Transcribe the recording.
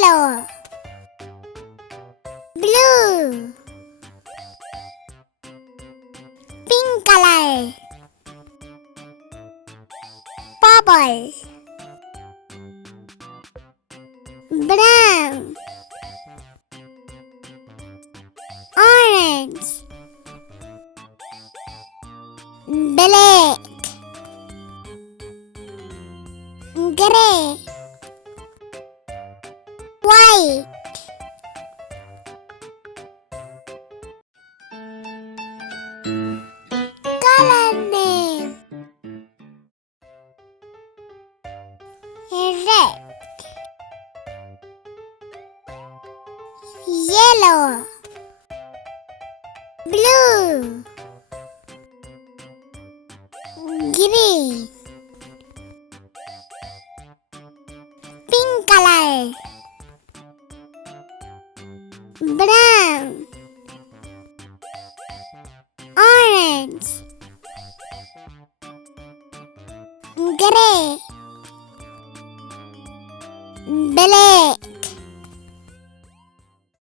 yellow, blue, pink color, purple, brown, orange, black, grey, white. Color name: red, yellow, blue, green, pink color, brown, orange, grey, black.